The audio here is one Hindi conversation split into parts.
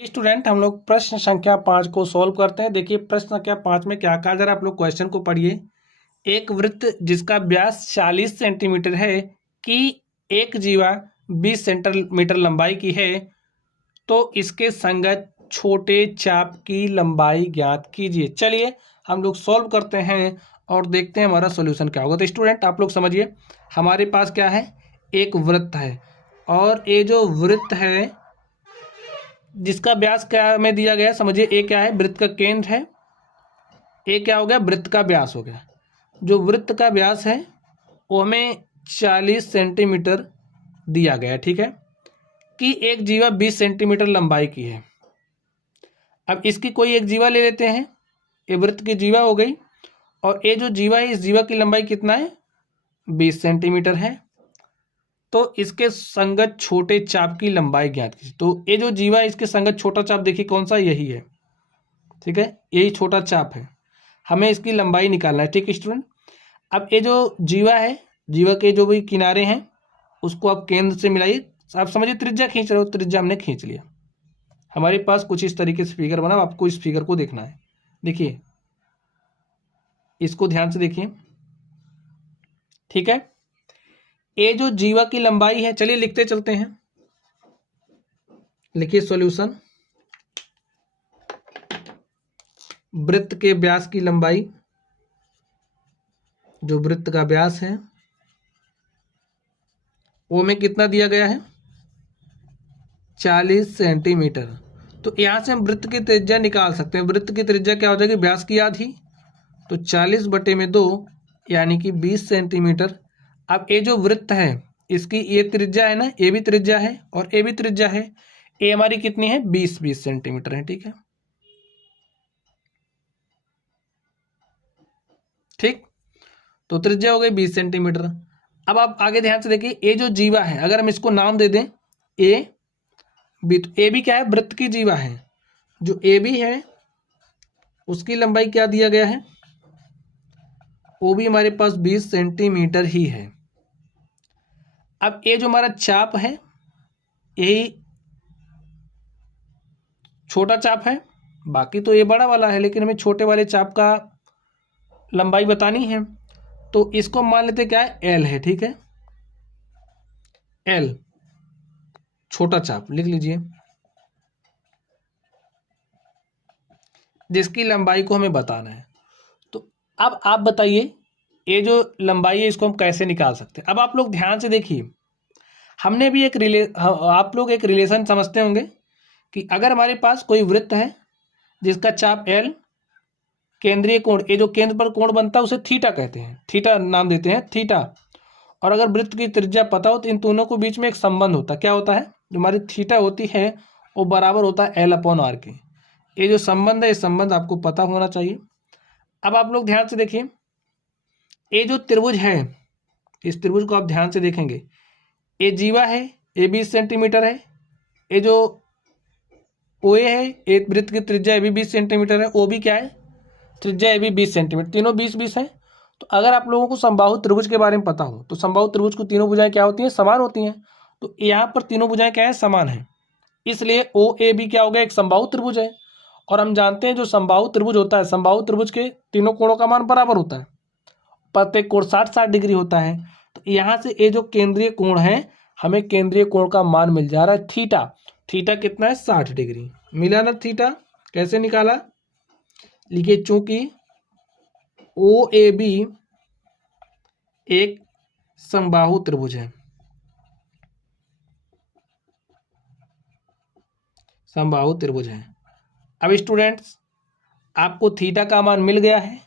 स्टूडेंट हम लोग प्रश्न संख्या 5 को सॉल्व करते हैं। देखिए प्रश्न संख्या 5 में क्या कहा, जरा आप लोग क्वेश्चन को पढ़िए। एक वृत्त जिसका व्यास 40 सेंटीमीटर है कि एक जीवा 20 सेंटीमीटर लंबाई की है, तो इसके संगत छोटे चाप की लंबाई ज्ञात कीजिए। चलिए हम लोग सॉल्व करते हैं और देखते हैं हमारा सॉल्यूशन क्या होगा। तो स्टूडेंट आप लोग समझिए, हमारे पास क्या है, एक वृत्त है और ये जो वृत्त है जिसका व्यास क्या में दिया गया है, समझिए ए क्या है, वृत्त का केंद्र है। ए क्या हो गया, वृत्त का व्यास हो गया। जो वृत्त का व्यास है वो हमें 40 सेंटीमीटर दिया गया है, ठीक है, कि एक जीवा 20 सेंटीमीटर लंबाई की है। अब इसकी कोई एक जीवा ले लेते हैं, ये वृत्त की जीवा हो गई, और ये जो जीवा है इस जीवा की लंबाई कितना है, 20 सेंटीमीटर है। तो इसके संगत छोटे चाप की लंबाई ज्ञात कीजिए। तो ये जो जीवा है इसके संगत छोटा चाप देखिए कौन सा, यही है, ठीक है, यही छोटा चाप है, हमें इसकी लंबाई निकालना है। ठीक है स्टूडेंट, अब ये जो जीवा है, जीवा के जो भी किनारे हैं उसको आप केंद्र से मिलाइए। आप समझिए त्रिज्या खींच रहे हो, त्रिज्या हमने खींच लिया। हमारे पास कुछ इस तरीके से फिगर बना, आपको इस फिगर को देखना है। देखिए इसको ध्यान से देखिए, ठीक है। ये जो जीवा की लंबाई है, चलिए लिखते चलते हैं, लिखिए सॉल्यूशन। वृत्त के व्यास की लंबाई, जो वृत्त का व्यास है वो में कितना दिया गया है, 40 सेंटीमीटर। तो यहां से हम वृत्त की त्रिज्या निकाल सकते हैं। वृत्त की त्रिज्या क्या हो जाएगी, व्यास की आधी, तो 40/2 यानी कि 20 सेंटीमीटर। अब ये जो वृत्त है इसकी ये त्रिज्या है ना, ये भी त्रिज्या है और ये भी त्रिज्या है। ये हमारी कितनी है, 20 सेंटीमीटर है, ठीक है, ठीक। तो त्रिज्या हो गई 20 सेंटीमीटर। अब आप आगे ध्यान से देखिए, ये जो जीवा है अगर हम इसको नाम दे दें ए बी, तो ए बी क्या है, वृत्त की जीवा है। जो ए बी है उसकी लंबाई क्या दिया गया है, वो भी हमारे पास 20 सेंटीमीटर ही है। अब ये जो हमारा चाप है यही छोटा चाप है, बाकी तो ये बड़ा वाला है, लेकिन हमें छोटे वाले चाप का लंबाई बतानी है। तो इसको मान लेते क्या है, एल है, ठीक है, एल छोटा चाप लिख लीजिए, जिसकी लंबाई को हमें बताना है। तो अब आप बताइए ये जो लंबाई है इसको हम कैसे निकाल सकते हैं। अब आप लोग ध्यान से देखिए, हमने भी आप लोग एक रिलेशन समझते होंगे कि अगर हमारे पास कोई वृत्त है जिसका चाप एल, केंद्रीय कोण, ये जो केंद्र पर कोण बनता है उसे थीटा कहते हैं, थीटा नाम देते हैं, थीटा। और अगर वृत्त की त्रिज्या पता हो तो इन दोनों के बीच में एक संबंध होता है। क्या होता है, जो हमारी थीटा होती है वो बराबर होता है L/R के। ये जो संबंध है, ये संबंध आपको पता होना चाहिए। अब आप लोग ध्यान से देखिए, ये जो त्रिभुज है, इस त्रिभुज को आप ध्यान से देखेंगे, ये जीवा है, ये 20 सेंटीमीटर है, ये जो ओ ए है, एक वृत्त की त्रिज्या ये भी 20 सेंटीमीटर है, वो भी क्या है, त्रिज्या ये भी 20 सेंटीमीटर, तीनों 20-20 है। तो अगर आप लोगों को समबाहु त्रिभुज के बारे में पता हो तो समबाहु त्रिभुज को तीनों भुजाएं क्या होती हैं, समान होती हैं। तो यहाँ पर तीनों भुजाएं क्या है, समान है, इसलिए ओ ए बी क्या हो गया, एक समबाहु त्रिभुज है। और हम जानते हैं जो समबाहु त्रिभुज होता है, समबाहु त्रिभुज के तीनों कोणों का मान बराबर होता है, प्रत्येक कोण 60-60 डिग्री होता है। तो यहाँ से ये जो केंद्रीय कोण है, हमें केंद्रीय कोण का मान मिल जा रहा है थीटा। थीटा कितना है, 60 डिग्री मिला ना। थीटा कैसे निकाला, लिखिए, चूंकि ओ ए बी एक समबाहु त्रिभुज है, समबाहु त्रिभुज है। अब स्टूडेंट्स आपको थीटा का मान मिल गया है,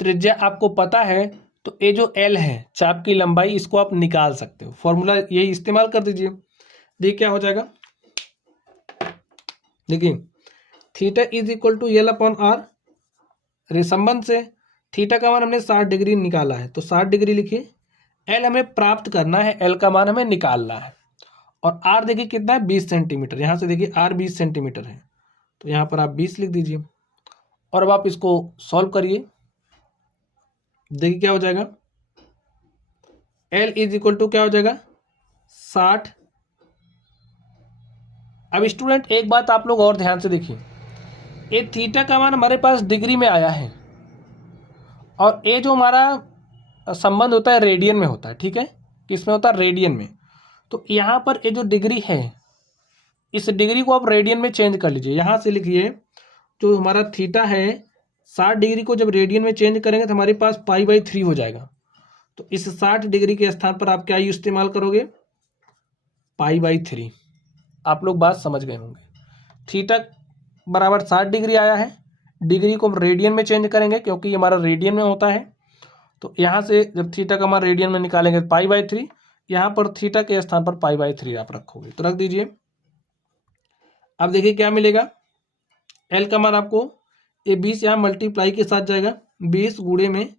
त्रिज्या आपको पता है, तो ये जो एल है चाप की लंबाई, इसको आप निकाल सकते हो, फॉर्मूला यही इस्तेमाल कर दीजिए। देखिए क्या हो जाएगा, देखिए theta is equal to L/R। संबंध से थीटा का मान हमने 60 डिग्री निकाला है, तो 60 डिग्री लिखिए। एल हमें प्राप्त करना है, एल का मान हमें निकालना है, और आर देखिए कितना है, 20 सेंटीमीटर। यहाँ से देखिए आर 20 सेंटीमीटर है, तो यहाँ पर आप 20 लिख दीजिए। और अब आप इसको सॉल्व करिए, देखिए क्या हो जाएगा, एल इज इक्वल टू क्या हो जाएगा, 60 अब स्टूडेंट एक बात आप लोग और ध्यान से देखिए, ये थीटा का मान हमारे पास डिग्री में आया है और ये जो हमारा संबंध होता है रेडियन में होता है, ठीक है, किसमें होता है, रेडियन में। तो यहाँ पर ये जो डिग्री है, इस डिग्री को आप रेडियन में चेंज कर लीजिए। यहाँ से लिखिए जो हमारा थीटा है 60 डिग्री को जब रेडियन में चेंज करेंगे तो हमारे पास π/3 हो जाएगा। तो इस 60 डिग्री के स्थान पर आप क्या इस्तेमाल करोगे, π/3। आप लोग बात समझ गए होंगे। थीटा बराबर 60 डिग्री आया है, डिग्री को हम रेडियन में चेंज करेंगे क्योंकि ये हमारा रेडियन में होता है। तो यहाँ से जब थीटा का मान रेडियन में निकालेंगे π/3, यहाँ पर थीटा के स्थान पर π/3 आप रखोगे, तो रख दीजिए। अब देखिए क्या मिलेगा, एल का मान आपको ये 20 यहाँ मल्टीप्लाई के साथ जाएगा, 20 गुणे में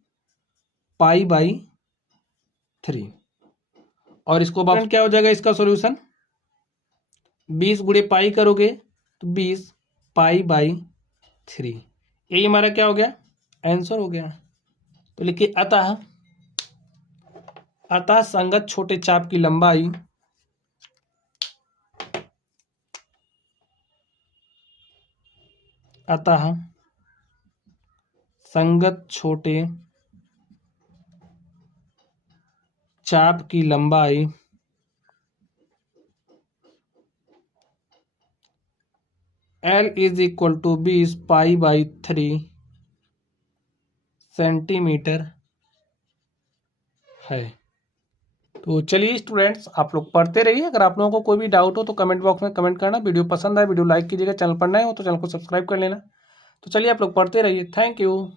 π/3 और इसको बात क्या हो जाएगा इसका सॉल्यूशन, 20 गुणे पाई करोगे तो 20 π/3, यही हमारा क्या हो गया, आंसर हो गया। तो लिखिए अतः संगत छोटे चाप की लंबाई संगत छोटे चाप की लंबाई L is equal to 20 π/3 centimetre है। तो चलिए स्टूडेंट्स, आप लोग पढ़ते रहिए। अगर आप लोगों को कोई भी डाउट हो तो कमेंट बॉक्स में कमेंट करना। वीडियो पसंद आए वीडियो लाइक कीजिएगा, चैनल पर नए हो तो चैनल को सब्सक्राइब कर लेना। तो चलिए आप लोग पढ़ते रहिए। Thank you.